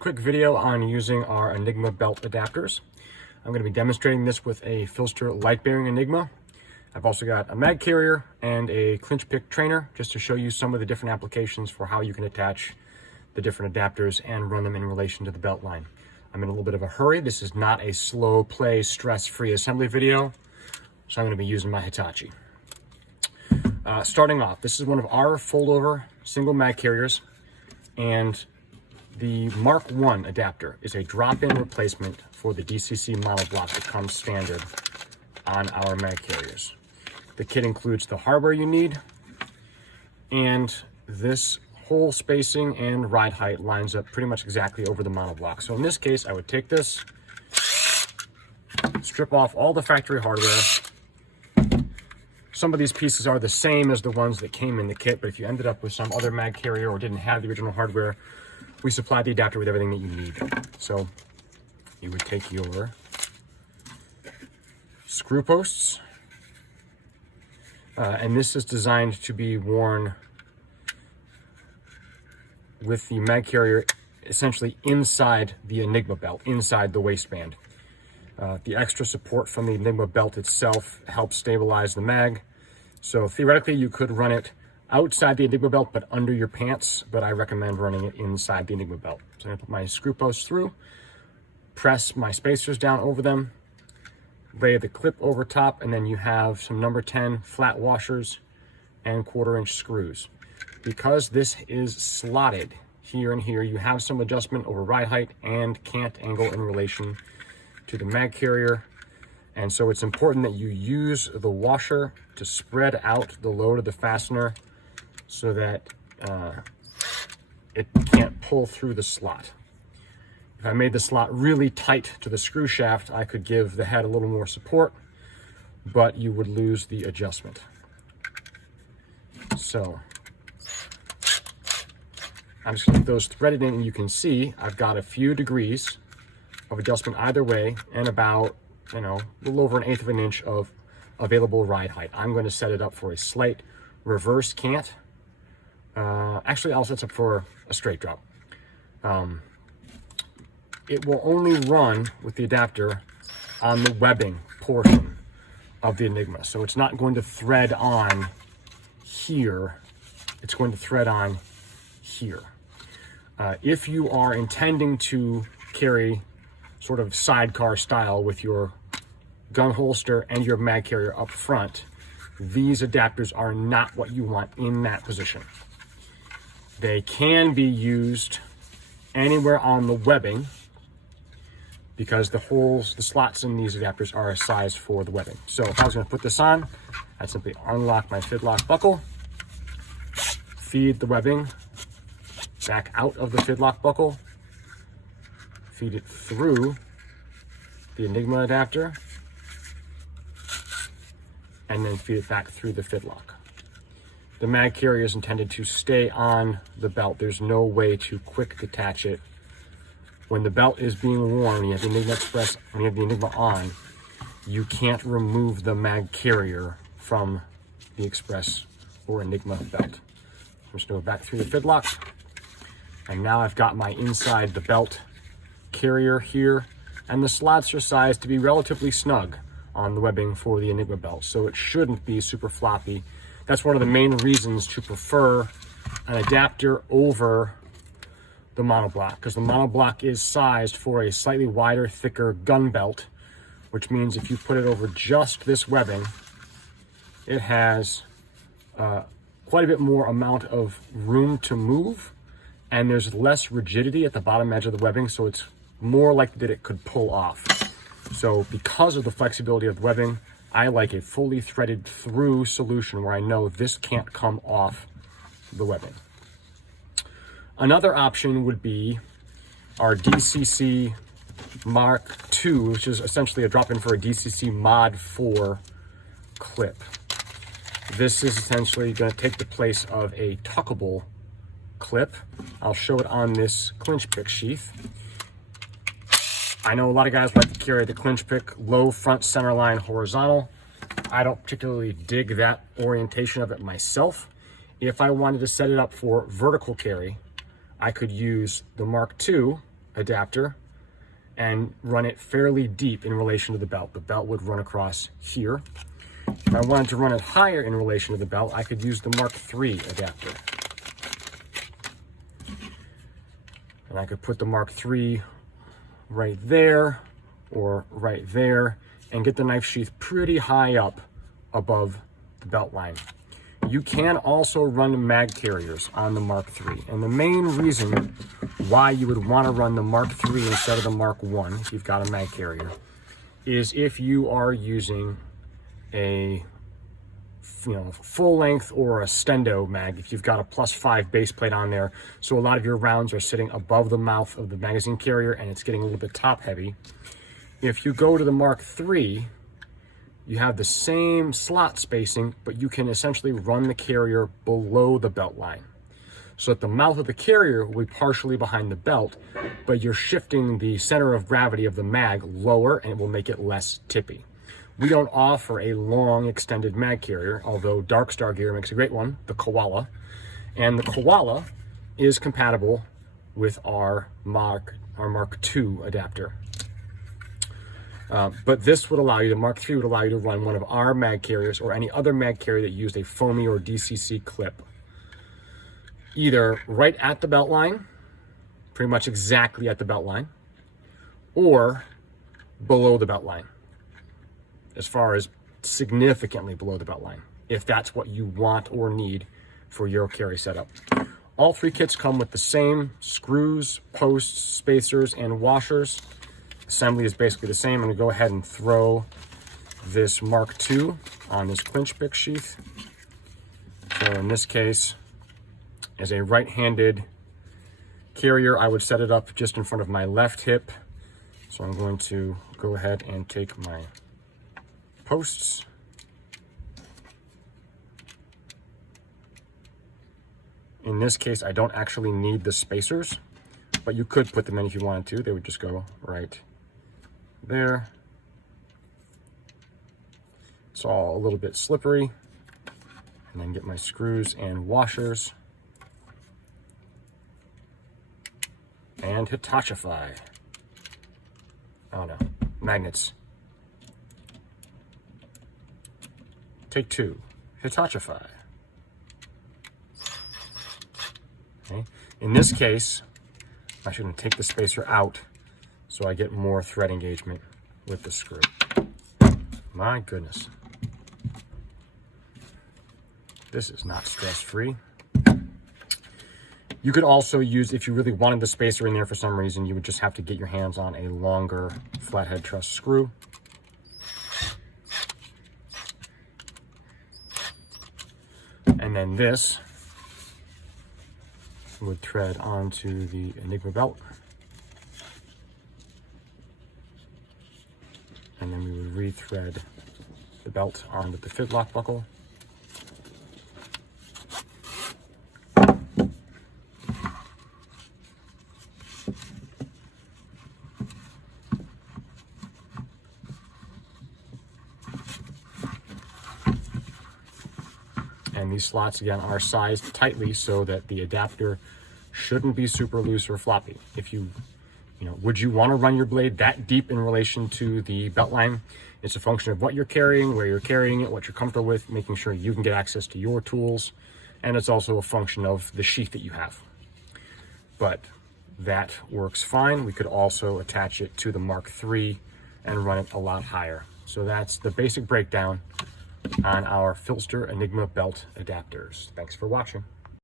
Quick video on using our Enigma Belt Adapters. I'm going to be demonstrating this with a Phlster light-bearing Enigma. I've also got a mag carrier and a clinch pick trainer just to show you some of the different applications for how you can attach the different adapters and run them in relation to the belt line. I'm in a little bit of a hurry. This is not a slow play, stress-free assembly video, so I'm going to be using my Hitachi. Starting off, this is one of our fold-over single mag carriers, and the Mark 1 adapter is a drop-in replacement for the DCC monoblock that comes standard on our mag carriers. The kit includes the hardware you need, and this hole spacing and ride height lines up pretty much exactly over the monoblock. So in this case, I would take this, strip off all the factory hardware. Some of these pieces are the same as the ones that came in the kit, but if you ended up with some other mag carrier or didn't have the original hardware, we supply the adapter with everything that you need. So you would take your screw posts, and this is designed to be worn with the mag carrier essentially inside the Enigma belt, inside the waistband. The extra support from the Enigma belt itself helps stabilize the mag. So theoretically, you could run it outside the Enigma belt, but under your pants, but I recommend running it inside the Enigma belt. So I'm gonna put my screw posts through, press my spacers down over them, lay the clip over top, and then you have some number 10 flat washers and 1/4-inch screws. Because this is slotted here and here, you have some adjustment over ride height and cant angle in relation to the mag carrier. And so it's important that you use the washer to spread out the load of the fastener so that it can't pull through the slot. If I made the slot really tight to the screw shaft, I could give the head a little more support, but you would lose the adjustment. So I'm just gonna get those threaded in, and you can see I've got a few degrees of adjustment either way and about, a little over 1/8 of an inch of available ride height. I'm going to set it up for a slight reverse cant. Actually, I'll set it up for a straight drop. It will only run with the adapter on the webbing portion of the Enigma. So it's not going to thread on here. It's going to thread on here. If you are intending to carry sort of sidecar style with your gun holster and your mag carrier up front, these adapters are not what you want in that position. They can be used anywhere on the webbing because the holes, the slots in these adapters are a size for the webbing. So if I was going to put this on, I'd simply unlock my fidlock buckle, feed the webbing back out of the fidlock buckle, feed it through the Enigma adapter, and then feed it back through the fidlock. The mag carrier is intended to stay on the belt. There's no way to quick detach it. When the belt is being worn, you have the Enigma Express, when you have the Enigma on, you can't remove the mag carrier from the Express or Enigma belt. I'm just going to go back through the fidlock, and now I've got my inside the belt carrier here, and the slots are sized to be relatively snug on the webbing for the Enigma belt, so it shouldn't be super floppy. That's one of the main reasons to prefer an adapter over the monoblock, because the monoblock is sized for a slightly wider, thicker gun belt, which means if you put it over just this webbing, it has quite a bit more amount of room to move, and there's less rigidity at the bottom edge of the webbing, so it's more likely that it could pull off. So because of the flexibility of the webbing, I like a fully threaded through solution where I know this can't come off the webbing. Another option would be our DCC Mark 2, which is essentially a drop-in for a DCC Mod 4 clip. This is essentially going to take the place of a tuckable clip. I'll show it on this clinch pick sheath. I know a lot of guys like to carry the clinch pick low front center line horizontal. I don't particularly dig that orientation of it myself. If I wanted to set it up for vertical carry, I could use the Mark II adapter and run it fairly deep in relation to the belt. The belt would run across here. If I wanted to run it higher in relation to the belt, I could use the Mark III adapter. And I could put the Mark III right there or right there and get the knife sheath pretty high up above the belt line. You can also run mag carriers on the Mark III. And the main reason why you would want to run the Mark III instead of the Mark I, if you've got a mag carrier, is if you are using a full length or a stendo mag, if you've got a +5 base plate on there, so a lot of your rounds are sitting above the mouth of the magazine carrier and it's getting a little bit top heavy. If you go to the Mark III, you have the same slot spacing, but you can essentially run the carrier below the belt line. So that the mouth of the carrier will be partially behind the belt, but you're shifting the center of gravity of the mag lower and it will make it less tippy. We don't offer a long extended mag carrier, although Dark Star Gear makes a great one, the Koala. And the Koala is compatible with our Mark II adapter. But this would allow you, the Mark III would allow you to run one of our mag carriers or any other mag carrier that used a foamy or DCC clip, either right at the belt line, pretty much exactly at the belt line, or below the belt line, as far as significantly below the belt line, if that's what you want or need for your carry setup. All three kits come with the same screws, posts, spacers, and washers. Assembly is basically the same. I'm going to go ahead and throw this Mark II on this clinch pick sheath. So in this case, as a right-handed carrier, I would set it up just in front of my left hip. So I'm going to go ahead and take my posts. In this case, I don't actually need the spacers, but you could put them in if you wanted to. They would just go right there. It's all a little bit slippery. And then get my screws and washers. And Hitachify. Oh no, magnets. Take two, Hitachify. Okay. In this case, I'm actually going to take the spacer out so I get more thread engagement with the screw. My goodness. This is not stress-free. You could also use, if you really wanted the spacer in there for some reason, you would just have to get your hands on a longer flathead truss screw. And then this would thread onto the Enigma belt. And then we would re-thread the belt onto the fidlock buckle. And these slots, again, are sized tightly so that the adapter shouldn't be super loose or floppy. If would you want to run your blade that deep in relation to the belt line? It's a function of what you're carrying, where you're carrying it, what you're comfortable with, making sure you can get access to your tools. And it's also a function of the sheath that you have. But that works fine. We could also attach it to the Mark III and run it a lot higher. So that's the basic breakdown on our Phlster Enigma Belt Adapters. Thanks for watching.